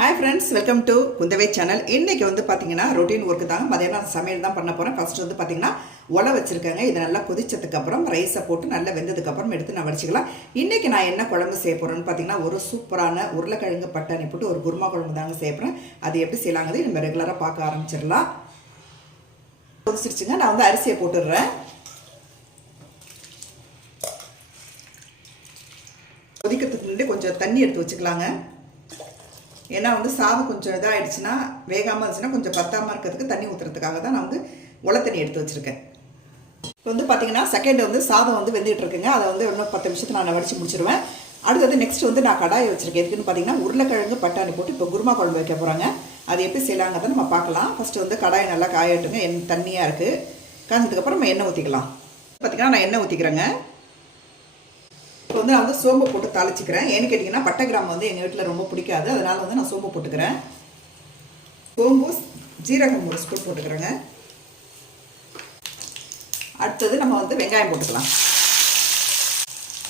Hi friends welcome to Kundavai channel இன்றைக்கி வந்து பார்த்தீங்கன்னா ரொட்டீன் ஒர்க்கு தாங்க மதியானம் சமையல் தான் பண்ண போகிறேன் ஃபஸ்ட்டு வந்து பார்த்தீங்கன்னா உலை வச்சுருக்காங்க. இதை நல்லா கொதிச்சதுக்கப்புறம் ரைஸை போட்டு நல்லா வெந்ததுக்கப்புறம் எடுத்து நான் வடிச்சிக்கலாம். இன்றைக்கி நான் என்ன குழம்பு செய்ய போகிறேன்னு பார்த்தீங்கன்னா ஒரு சூப்பரான உருளைக்கிழங்கு பட்டாணி போட்டு ஒரு குருமா குழம்பு தாங்க செய்ய போகிறேன் அது எப்படி செய்யலாங்கிறது நம்ம ரெகுலராக பார்க்க ஆரம்பிச்சிடலாம். கொதிச்சிருச்சுங்க. நான் வந்து அரிசியை போட்டுடுறேன். கொதிக்கிறதுக்கு முன்னாடி கொஞ்சம் தண்ணி எடுத்து வச்சுக்கலாங்க. ஏன்னா வந்து சாதம் கொஞ்சம் இதாகிடுச்சுன்னா வேகாமல் இருந்துச்சுன்னா கொஞ்சம் பத்தாமல் இருக்கிறதுக்கு தண்ணி ஊற்றுறதுக்காக தான் நான் வந்து உலை தண்ணி எடுத்து வச்சுருக்கேன். இப்போ வந்து பார்த்தீங்கன்னா செகண்ட் வந்து சாதம் வந்து வெந்துகிட்டு இருக்குங்க. அதை வந்து இன்னும் பத்து நிமிஷத்தில் நான் வடித்து முடிச்சிருவேன். அடுத்தது நெக்ஸ்ட் வந்து நான் கடாயை வச்சுருக்கேன். எதுக்குன்னு பார்த்தீங்கன்னா உருளைக்கிழங்கு பட்டாணி போட்டு இப்போ குருமா குழம்பு வைக்க போகிறாங்க அது எப்படி செய்யலாங்கிறத நம்ம பார்க்கலாம். ஃபஸ்ட்டு வந்து கடாயை நல்லா காயட்டுங்க. என் தண்ணியாக இருக்குது காய்ச்சதுக்கப்புறம் நம்ம எண்ணெய் ஊற்றிக்கலாம் பார்த்தீங்கன்னா நான் எண்ணெய் ஊற்றிக்கிறேங்க வந்து நான் வந்து சோம்பு போட்டு தாளிச்சிக்கிறேன். ஏன்னு கேட்டிங்கன்னா பட்டை கிராம் வந்து எங்கள் வீட்டில் ரொம்ப பிடிக்காது. அதனால் வந்து நான் சோம்பு போட்டுக்கிறேன். சோம்பு ஜீரகம் ஒரு ஸ்பூன் போட்டுக்கிறேங்க. அடுத்தது நம்ம வந்து வெங்காயம் போட்டுக்கலாம்.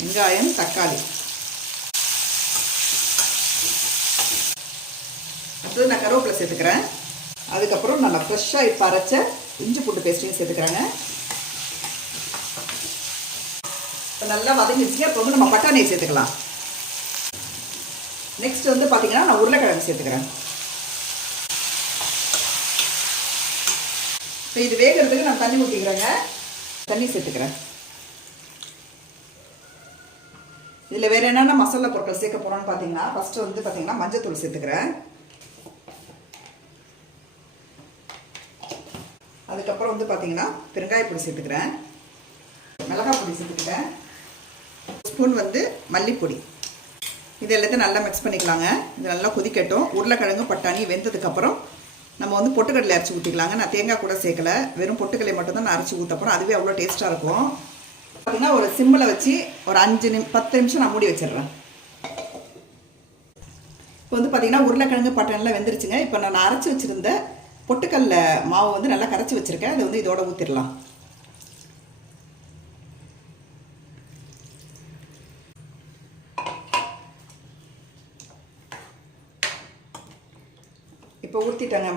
வெங்காயம் தக்காளி. அடுத்தது நான் கருவேப்பிலை சேர்த்துக்கிறேன். அதுக்கப்புறம் நல்லா ஃப்ரெஷ்ஷாக இப்போ அரைச்ச இஞ்சி பூண்டு பேஸ்ட்டையும் சேர்த்துக்கிறேங்க இப்போ நல்லா வதங்கிடுச்சு அப்போ வந்து நம்ம பட்டாணியை சேர்த்துக்கலாம். நெக்ஸ்ட் வந்து பார்த்திங்கன்னா நான் உருளைக்கிழங்கு சேர்த்துக்கிறேன். இப்போ இது வேகிறதுக்கு நான் தண்ணி ஊற்றிக்கிறேங்க தண்ணி சேர்த்துக்கிறேன். இதில் வேறு என்னென்ன மசாலா பொருட்கள் சேர்க்க போகிறோன்னு பார்த்தீங்கன்னா ஃபஸ்ட்டு வந்து பார்த்தீங்கன்னா மஞ்சத்தூள் சேர்த்துக்கிறேன். அதுக்கப்புறம் வந்து பார்த்தீங்கன்னா பெருங்காயப்பொடி சேர்த்துக்கிறேன். மிளகாய் பொடி சேர்த்துக்கிட்டேன். ஸ்பூன் வந்து மல்லிப்பொடி. இது எல்லாத்தையும் நல்லா மிக்ஸ் பண்ணிக்கலாங்க. இது நல்லா கொதிக்கட்டும். உருளைக்கிழங்கு பட்டாணி வெந்ததுக்கப்புறம் நம்ம வந்து பொட்டுக்கடலை அரைச்சி ஊற்றிக்கலாங்க நான் தேங்காய் கூட சேர்க்கல. வெறும் பொட்டுக்கடலை மட்டும்தான் நான் அரைச்சி ஊற்றப்போம் அதுவே அவ்வளோ டேஸ்ட்டாக இருக்கும். பார்த்திங்கன்னா ஒரு சிம்மில் வச்சு ஒரு அஞ்சு நிமி பத்து நிமிஷம் நான் மூடி வச்சிடுறேன். இப்போ வந்து பார்த்திங்கன்னா உருளைக்கிழங்கு பட்டாணிலாம் வெந்துருச்சுங்க. இப்போ நான் அரைச்சி வச்சுருந்த பொட்டுக்கல்ல மாவு வந்து நல்லா கரைச்சி வச்சுருக்கேன். அதை வந்து இதோட ஊற்றிடலாம் இப்போ ஊற்றிட்டேங்க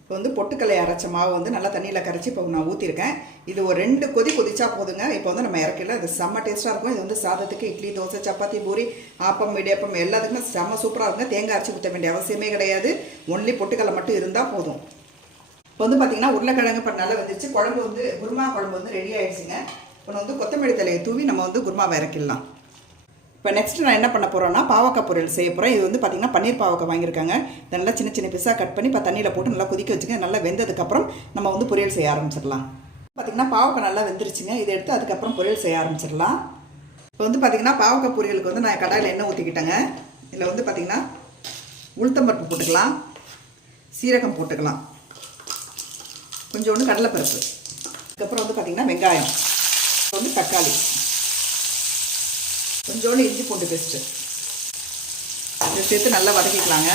இப்போ வந்து பொட்டுக்கலை அரைச்ச மாவு வந்து நல்லா தண்ணியில் கரைச்சி இப்போ நான் ஊற்றிருக்கேன் இது ஒரு ரெண்டு கொதி கொதிச்சா போதுங்க. இப்போ வந்து நம்ம இறக்கல இது செம்ம டேஸ்ட்டாக இருக்கும். இது வந்து சாதத்துக்கு இட்லி தோசை சப்பாத்தி பூரி ஆப்பம் இடியப்பம் எல்லாத்துக்குமே செம்ம சூப்பராக இருக்குங்க. தேங்காய் அரைச்சி ஊற்ற வேண்டிய அவசியமே கிடையாது. ஒன்லி பொட்டுக்கலை மட்டும் இருந்தால் போதும். இப்போ வந்து பார்த்தீங்கன்னா உருளைக்கிழங்கு இப்போ நல்லா வந்துருச்சு. குழம்பு வந்து குருமா குழம்பு வந்து ரெடி ஆகிடுச்சுங்க இப்போ வந்து கொத்தமல்லி தலையை தூவி நம்ம வந்து குருமாவை இறக்கிடலாம். இப்போ நெக்ஸ்ட் நான் என்ன பண்ண போகிறேன்னா பாவக்காய் பொரியல் செய்ய போகிறேன் இது வந்து பார்த்திங்கன்னா பன்னீர் பாவக்காய் வாங்கியிருக்காங்க. இதை நல்லா சின்ன சின்ன பிஸாக கட் பண்ணி இப்போ தண்ணியில் போட்டு நல்லா கொதிக்க வச்சுங்க நல்லா வெந்ததுக்கப்புறம் நம்ம வந்து பொரியல் செய்ய ஆரம்பிச்சிடலாம். பார்த்திங்கன்னா பாவக்காய் நல்லா வெந்துருச்சுங்க. இதை எடுத்து அதுக்கப்புறம் பொரியல் செய்ய ஆரம்பிச்சிடலாம். இப்போ வந்து பார்த்திங்கன்னா பாவக்காய் பொரியலுக்கு வந்து நான் கடாயில் எண்ணெய் ஊற்றிக்கிட்டேங்க இதில் வந்து பார்த்திங்கன்னா உளுத்தம்பருப்பு போட்டுக்கலாம். சீரகம் போட்டுக்கலாம். கொஞ்சோண்டு கடலைப்பருப்பு. அதுக்கப்புறம் வந்து பார்த்திங்கன்னா வெங்காயம். வந்து தக்காளி. கொஞ்சோண்டு இஞ்சி பூண்டு பேஸ்ட்டு இதை சேர்த்து நல்லா வதக்கிக்கலாங்க.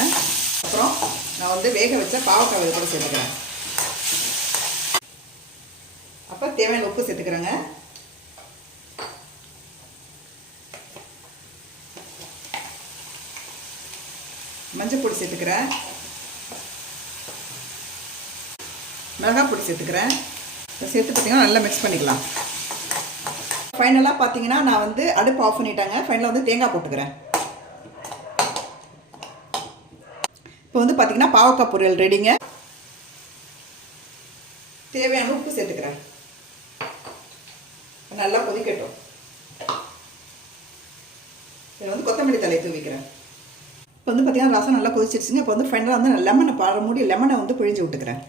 அப்புறம் நான் வந்து வேக வச்ச பாவக்காய் கூட சேர்த்துக்கிறேன். அப்போ தேவையான உப்பு சேர்த்துக்கிறேங்க. மஞ்சள் பொடி சேர்த்துக்கிறேன். மிளகாய் பொடி சேர்த்துக்கிறேன். சேர்த்து பார்த்திங்கன்னா நல்லா மிக்ஸ் பண்ணிக்கலாம். ஃபைனலாக பார்த்தீங்கன்னா நான் வந்து அடுப்பு ஆஃப் பண்ணிட்டாங்க. ஃபைனலாக வந்து தேங்காய் போட்டுக்கிறேன். இப்போ வந்து பார்த்தீங்கன்னா பாவக்காய் பொரியல் ரெடிங்க தேவையான உப்பு சேர்த்துக்கிறேன். நல்லா கொதிக்கட்டும். இதில் வந்து கொத்தமல்லி தலையை தூவிக்கிறேன். இப்போ வந்து பார்த்தீங்கன்னா ரசம் நல்லா கொதிச்சிருச்சுங்க. இப்போ வந்து ஃபைனலாக வந்து லெமனை பாட மூடி லெமனை வந்து பிழிஞ்சு விட்டுக்கிறேன்.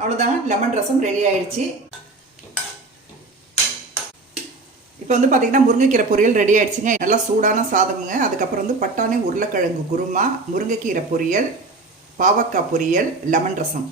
அவ்வளோதாங்க லெமன் ரசம் ரெடி ஆயிடுச்சு இப்போ வந்து பார்த்தீங்கன்னா முருங்கைக்கீரை பொரியல் ரெடி ஆயிடுச்சுங்க. நல்லா சூடான சாதமுங்க. அதுக்கப்புறம் வந்து பட்டாணி உருளைக்கிழங்கு குருமா முருங்கைக்கீரை பொரியல் பாவக்காய் பொரியல் லெமன் ரசம்.